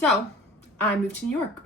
So I moved to New York.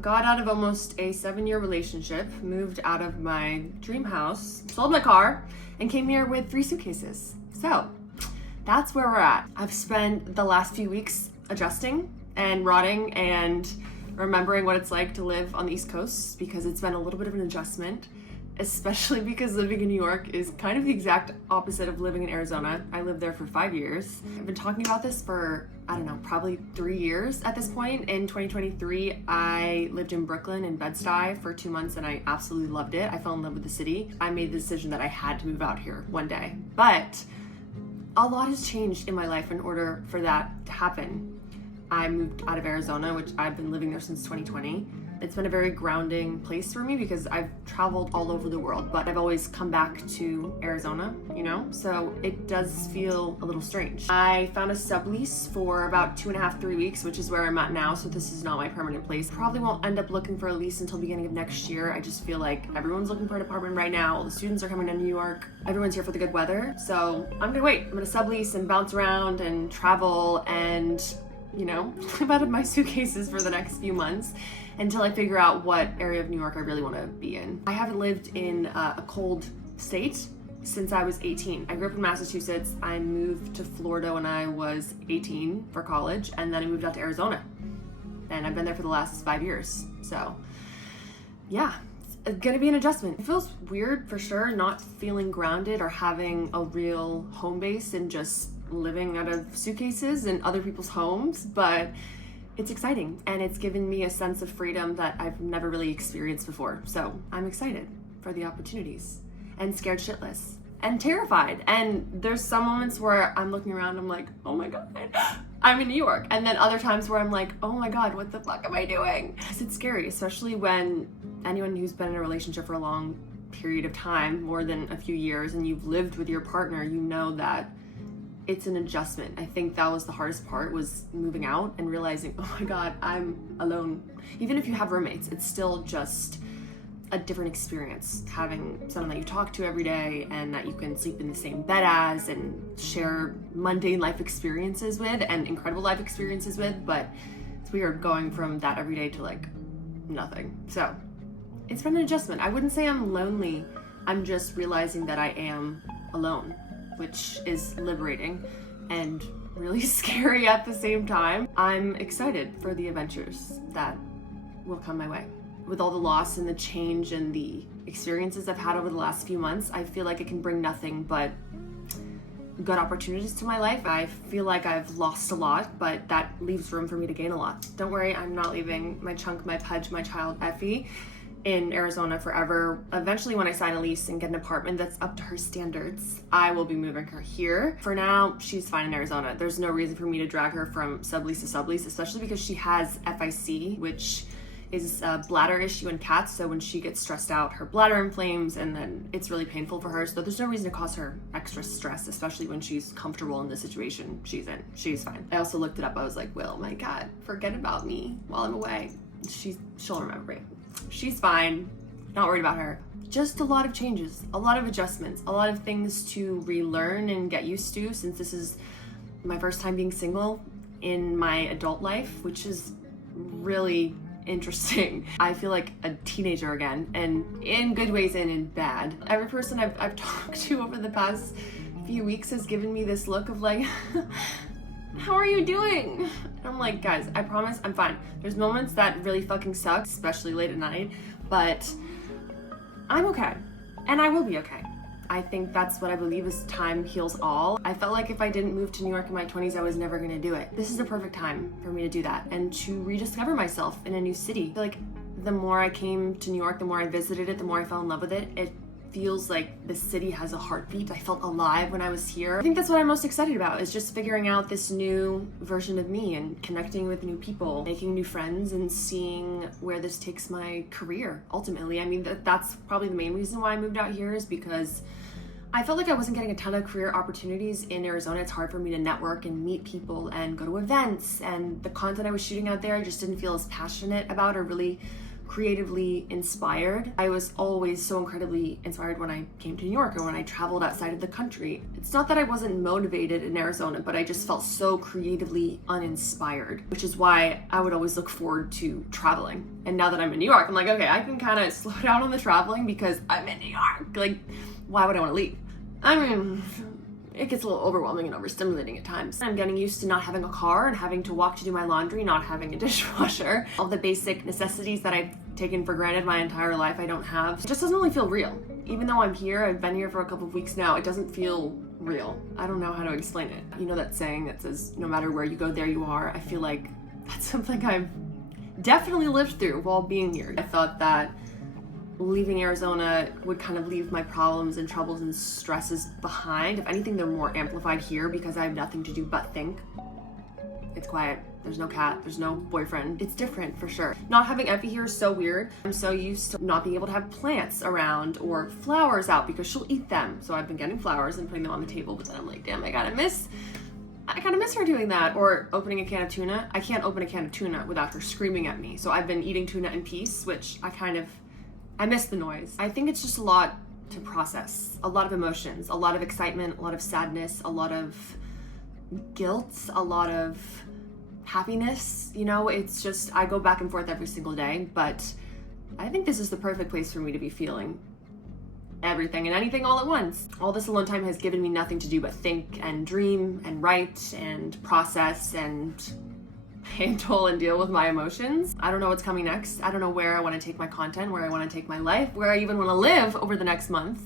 Got out of almost a 7-year relationship, moved out of my dream house, sold my car, and came here with 3 suitcases. So that's where we're at. I've spent the last few weeks adjusting and rotting and remembering what it's like to live on the East Coast, because it's been a little bit of an adjustment, especially because living in New York is kind of the exact opposite of living in Arizona. I lived there for 5 years. I've been talking about this for, I don't know, probably 3 years at this point. In 2023, I lived in Brooklyn in Bed-Stuy for 2 months and I absolutely loved it. I fell in love with the city. I made the decision that I had to move out here one day. But a lot has changed in my life in order for that to happen. I moved out of Arizona, which I've been living there since 2020. It's been a very grounding place for me because I've traveled all over the world, but I've always come back to Arizona, so it does feel a little strange. I found a sublease for about 2.5, 3 weeks, which is where I'm at now, so this is not my permanent place. Probably won't end up looking for a lease until beginning of next year. I just feel like everyone's looking for an apartment right now. All the students are coming to New York. Everyone's here for the good weather, so I'm gonna wait. I'm gonna sublease and bounce around and travel and live out of my suitcases for the next few months until I figure out what area of New York I really want to be in. I haven't lived in a cold state since I was 18. I grew up in Massachusetts. I moved to Florida when I was 18 for college, and then I moved out to Arizona. And I've been there for the last 5 years. So yeah, it's gonna be an adjustment. It feels weird for sure, not feeling grounded or having a real home base and just living out of suitcases in other people's homes, but it's exciting and it's given me a sense of freedom that I've never really experienced before. So I'm excited for the opportunities and scared shitless and terrified. And there's some moments where I'm looking around, I'm like, oh my God, I'm in New York. And then other times where I'm like, oh my God, what the fuck am I doing? Because it's scary, especially when anyone who's been in a relationship for a long period of time, more than a few years, and you've lived with your partner, you know that it's an adjustment. I think that was the hardest part, was moving out and realizing, oh my God, I'm alone. Even if you have roommates, it's still just a different experience having someone that you talk to every day and that you can sleep in the same bed as and share mundane life experiences with and incredible life experiences with. But it's weird going from that every day to like nothing. So it's been an adjustment. I wouldn't say I'm lonely. I'm just realizing that I am alone, which is liberating and really scary at the same time. I'm excited for the adventures that will come my way. With all the loss and the change and the experiences I've had over the last few months, I feel like it can bring nothing but good opportunities to my life. I feel like I've lost a lot, but that leaves room for me to gain a lot. Don't worry, I'm not leaving my chunk, my pudge, my child, Effie, in Arizona forever. Eventually, when I sign a lease and get an apartment that's up to her standards, I will be moving her here. For now, she's fine in Arizona. There's no reason for me to drag her from sublease to sublease, especially because she has FIC, which is a bladder issue in cats. So when she gets stressed out, her bladder inflames and then it's really painful for her. So there's no reason to cause her extra stress, especially when she's comfortable in the situation she's in. She's fine. I also looked it up. I was like, well, my God, forget about me while I'm away. She'll remember me. She's fine, not worried about her. Just a lot of changes, a lot of adjustments, a lot of things to relearn and get used to, since this is my first time being single in my adult life, which is really interesting. I feel like a teenager again, and in good ways and in bad. Every person I've talked to over the past few weeks has given me this look of like, how are you doing? And I'm like, guys, I promise I'm fine. There's moments that really fucking suck, especially late at night, but I'm okay, and I will be okay. I think that's what I believe is time heals all. I felt like if I didn't move to New York in my 20s, I was never gonna do it. This is the perfect time for me to do that and to rediscover myself in a new city. I feel like the more I came to New York, the more I visited it, the more I fell in love with it. It feels like the city has a heartbeat. I felt alive when I was here. I think that's what I'm most excited about, is just figuring out this new version of me and connecting with new people, making new friends, and seeing where this takes my career ultimately. I mean, that's probably the main reason why I moved out here, is because I felt like I wasn't getting a ton of career opportunities in Arizona. It's hard for me to network and meet people and go to events, and the content I was shooting out there I just didn't feel as passionate about or really creatively inspired. I was always so incredibly inspired when I came to New York or when I traveled outside of the country. It's not that I wasn't motivated in Arizona, but I just felt so creatively uninspired, which is why I would always look forward to traveling. And now that I'm in New York, I'm like, okay, I can kind of slow down on the traveling because I'm in New York. Like, why would I want to leave? I mean, it gets a little overwhelming and overstimulating at times. I'm getting used to not having a car and having to walk to do my laundry, not having a dishwasher. All the basic necessities that I've taken for granted my entire life I don't have. It just doesn't really feel real. Even though I'm here, I've been here for a couple of weeks now, it doesn't feel real. I don't know how to explain it. You know that saying that says, no matter where you go, there you are? I feel like that's something I've definitely lived through while being here. I thought that leaving Arizona would kind of leave my problems and troubles and stresses behind. If anything, they're more amplified here because I have nothing to do but think. It's quiet. There's no cat. There's no boyfriend. It's different for sure. Not having Effie here is so weird. I'm so used to not being able to have plants around or flowers out because she'll eat them. So I've been getting flowers and putting them on the table, but then I'm like, damn, I kind of miss her doing that. Or opening a can of tuna. I can't open a can of tuna without her screaming at me. So I've been eating tuna in peace, which I miss the noise. I think it's just a lot to process. A lot of emotions, a lot of excitement, a lot of sadness, a lot of guilt, a lot of happiness. You know, it's just, I go back and forth every single day, but I think this is the perfect place for me to be feeling everything and anything all at once. All this alone time has given me nothing to do but think and dream and write and process and handle and deal with my emotions. I don't know what's coming next. I don't know where I want to take my content, where I want to take my life, where I even want to live over the next month.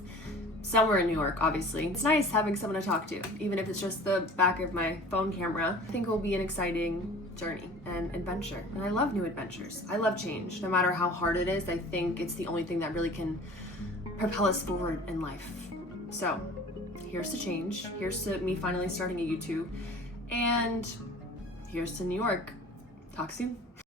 Somewhere in New York, obviously. It's nice having someone to talk to, even if it's just the back of my phone camera. I think it will be an exciting journey and adventure. And I love new adventures. I love change. No matter how hard it is, I think it's the only thing that really can propel us forward in life. So here's to change. Here's to me finally starting a YouTube. And here's to New York. Talk soon.